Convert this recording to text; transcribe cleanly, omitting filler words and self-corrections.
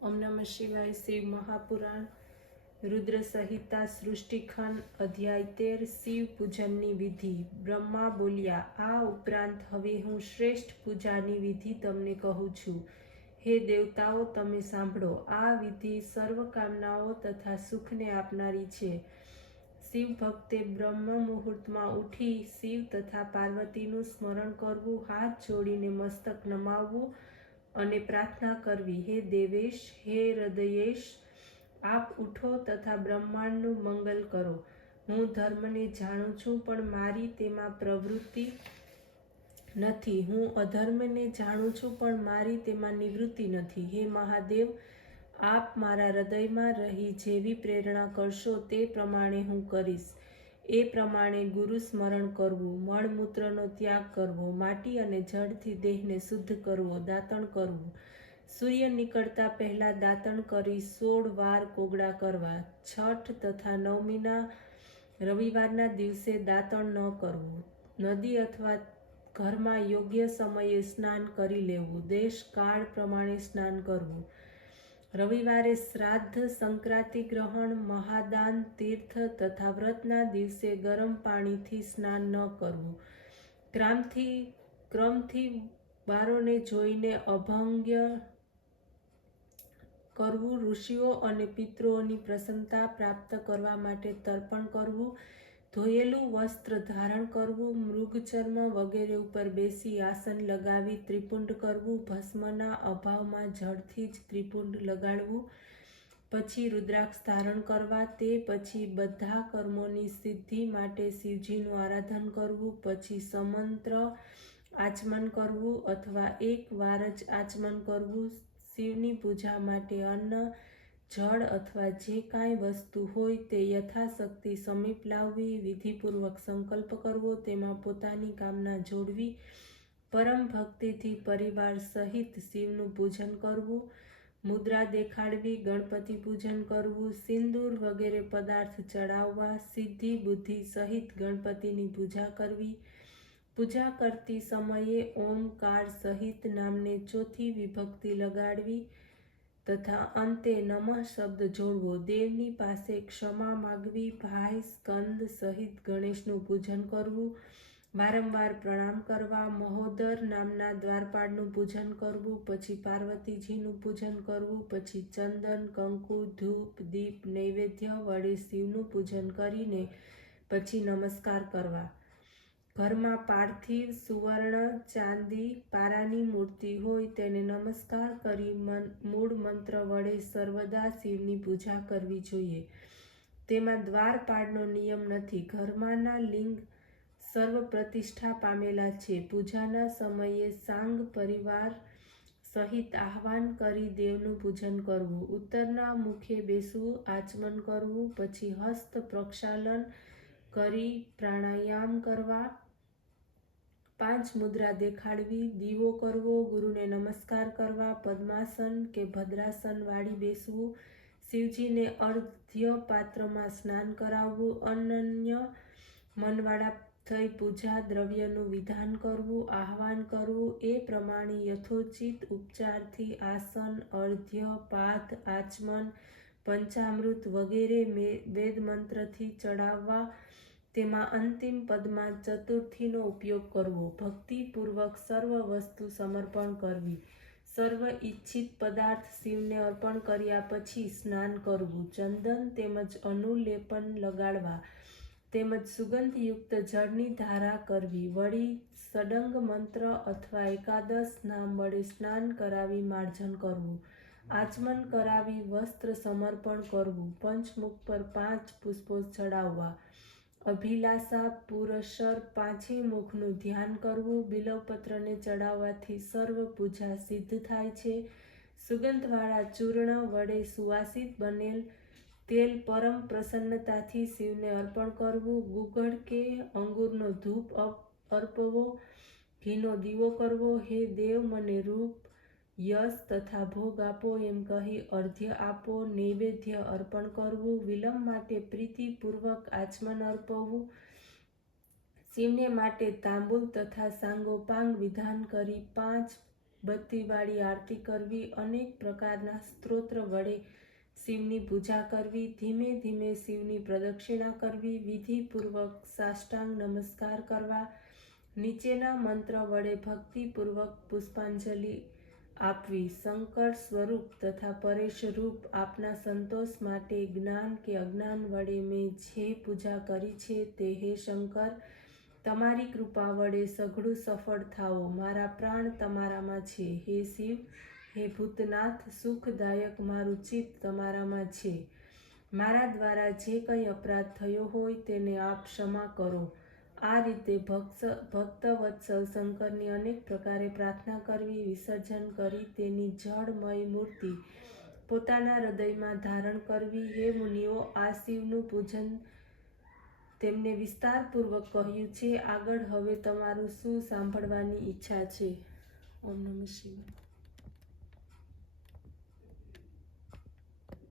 ओम नमः शिवाय। शिव महापुराण रुद्र संहिता सृष्टिखंड अध्याय 13 शिव पूजननी विधि। ब्रह्मा बोल्या, आ उपरांत हवे हूँ श्रेष्ठ पूजानी विधि तमने कहूँ छूँ। हे देवताओ, तमे सांभळो। आ विधि सर्व कामनाओ तथा सुखने आपनारी छे। शिव भक्ते ब्रह्म मुहूर्तमां उठी शिव तथा पार्वतीનું સ્મરણ કરવું, હાથ જોડીને મસ્તક નમાવવું અને પ્રાર્થના કરવી, હે દેવેશ, હે હૃદયેશ, આપ ઉઠો તથા બ્રહ્માંડનું મંગલ કરો। હું ધર્મને જાણું છું, પણ મારી તેમાં પ્રવૃત્તિ નથી। હું અધર્મને જાણું છું, પણ મારી તેમાં નિવૃત્તિ નથી। હે મહાદેવ, આપ મારા હૃદયમાં રહી જેવી પ્રેરણા કરશો તે પ્રમાણે હું કરીશ। એ પ્રમાણે ગુરુ સ્મરણ કરવું, મળમૂત્રનો ત્યાગ કરવો, માટી અને જળથી દેહને શુદ્ધ કરવો, દાંતણ કરવું, સૂર્ય નીકળતા પહેલા દાંતણ કરી 16 વાર કોગળા કરવા, છઠ તથા નવમીના રવિવારના દિવસે દાંતણ ન કરવું, નદી અથવા ઘરમાં યોગ્ય સમયે સ્નાન કરી લેવું, દેશ કાળ પ્રમાણે સ્નાન કરવું, રવિવારે શ્રાદ્ધ, સંક્રાંતિ ગ્રહણ, મહાદાન, તીર્થ તથા વ્રતના દિવસે ગરમ પાણીથી સ્નાન ન કરવું, ક્રમથી વારોને જોઈને અભંગ્ય કરવું, ઋષિઓ અને પિતૃઓની પ્રસન્નતા પ્રાપ્ત કરવા માટે તર્પણ કરવું, ધોયેલું વસ્ત્ર ધારણ કરવું, મૃગચર્મ વગેરે ઉપર બેસી આસન લગાવી ત્રિપુંડ કરવું, ભસ્મના અભાવમાં જળથી જ ત્રિપુંડ લગાડવું, પછી રુદ્રાક્ષ ધારણ કરવા, તે પછી બધા કર્મોની સિદ્ધિ માટે શિવજીનું આરાધન કરવું, પછી સમંત્ર આચમન કરવું અથવા એક વાર જ આચમન કરવું, શિવની પૂજા માટે અન્ન, જળ અથવા જે કાંઈ વસ્તુ હોય તે યથાશક્તિ સમીપ લાવવી, વિધિપૂર્વક સંકલ્પ કરવો, તેમાં પોતાની કામના જોડવી, પરમ ભક્તિથી પરિવાર સહિત શિવનું પૂજન કરવું, મુદ્રા દેખાડવી, ગણપતિ પૂજન કરવું, સિંદૂર વગેરે પદાર્થ ચડાવવા, સિદ્ધિ બુદ્ધિ સહિત ગણપતિની પૂજા કરવી, પૂજા કરતી સમયે ઓમકાર સહિત નામને ચોથી વિભક્તિ લગાડવી તથા અંતે નમઃ શબ્દ જોડવો, દેવની પાસે ક્ષમા માગવી, ભાઈ સ્કંદ સહિત ગણેશનું પૂજન કરવું, વારંવાર પ્રણામ કરવા, મહોદર નામના દ્વારપાળનું પૂજન કરવું, પછી પાર્વતીજીનું પૂજન કરવું, પછી ચંદન, કંકુ, ધૂપ, દીપ, નૈવેદ્ય વડે શિવનું પૂજન કરીને પછી નમસ્કાર કરવા। ઘરમાં પાર્થિવ, સુવર્ણ, ચાંદી, પારાની મૂર્તિ હોય તેને નમસ્કાર કરી મૂળ મંત્ર વડે સર્વદા શિવની પૂજા કરવી જોઈએ। તેમાં દ્વારપાળનો નિયમ નથી। ઘરમાંના લિંગ સર્વ પ્રતિષ્ઠા પામેલા છે। પૂજાના સમયે સાંગ પરિવાર સહિત આહ્વાન કરી દેવનું પૂજન કરવું, ઉત્તરના મુખે બેસવું, આચમન કરવું, પછી હસ્ત પ્રક્ષાલન કરી પ્રાણાયામ કરવા, 5 મુદ્રા દેખાડવી, દીવો કરવો, ગુરુને નમસ્કાર કરવા, પદ્માસન કે ભદ્રાસન વાળી બેસવું, શિવજીને અર્ધ્ય પાત્રમાં સ્નાન કરાવવું, અનન્ય મનવાળા થઈ પૂજા દ્રવ્યનું વિધાન કરવું, આહ્વાન કરવું, એ પ્રમાણે યથોચિત ઉપચારથી આસન, અર્ધ્ય, પાદ, આચમન, પંચામૃત વગેરે વેદ મંત્રથી ચડાવવા, તેમાં અંતિમ પદમાં ચતુર્થીનો ઉપયોગ કરવો, ભક્તિપૂર્વક સર્વ વસ્તુ સમર્પણ કરવી, સર્વ ઈચ્છિત પદાર્થ શિવને અર્પણ કર્યા પછી સ્નાન કરવું, ચંદન તેમજ અનુલેપન લગાડવા, તેમજ સુગંધયુક્ત જળની ધારા કરવી, વળી સડંગ મંત્ર અથવા એકાદશ નામ વડે સ્નાન કરાવી માર્જન કરવું, આચમન કરાવી વસ્ત્ર સમર્પણ કરવું, પંચમુખ પર 5 પુષ્પો ચડાવવા, અભિલાષા પુરસ્સર 5 મુખનું ધ્યાન કરવું, બિલ્વપત્રને ચડાવવાથી સર્વ પૂજા સિદ્ધ થાય છે। સુગંધવાળા ચૂર્ણ વડે સુવાસિત બનેલ તેલ પરમ પ્રસન્નતાથી શિવને અર્પણ કરવું, ગુગળ કે અંગૂરનો ધૂપ અર્પવો, ઘીનો દીવો કરવો, હે દેવ મને રૂપ, યશ તથા ભોગ આપો એમ કહી અર્ધ્ય આપો, નૈવેદ્ય અર્પણ કરવું, વિલંબ માટે પ્રીતિપૂર્વક આચમન અર્પવું, શિવને માટે તાંબુલ તથા સાંગોપાંગ વિધાન કરી 5 બત્તીવાળી આરતી કરવી, અનેક પ્રકારના સ્ત્રોત્ર વડે શિવની પૂજા કરવી, ધીમે ધીમે શિવની પ્રદક્ષિણા કરવી, વિધિપૂર્વક સાષ્ટાંગ નમસ્કાર કરવા, નીચેના મંત્ર વડે ભક્તિપૂર્વક પુષ્પાંજલિ આપવી. શંકર સ્વરૂપ તથા પરેશ રૂપ આપના સંતોષ માટે જ્ઞાન કે અજ્ઞાન વડે મેં જે પૂજા કરી છે તે હે શંકર, તમારી કૃપા વડે સઘળું સફળ થાઓ. મારા પ્રાણ તમારામાં છે. હે શિવ, હે ભૂતનાથ, સુખદાયક મારું ચિત્ત તમારામાં છે. મારા દ્વારા જે કંઈ અપરાધ થયો હોય તેને આપ ક્ષમા કરો. આ રીતે ભક્તવત્સલ શંકરની અનેક પ્રકારે પ્રાર્થના કરવી. વિસર્જન કરી તેની જળમય મૂર્તિ પોતાના હૃદયમાં ધારણ કરવી. હે મુનિઓ, આ શિવનું પૂજન તેમને વિસ્તારપૂર્વક કહ્યું છે. આગળ હવે તમારું શું સાંભળવાની ઈચ્છા છે? ઓમ નમઃ શિવાય.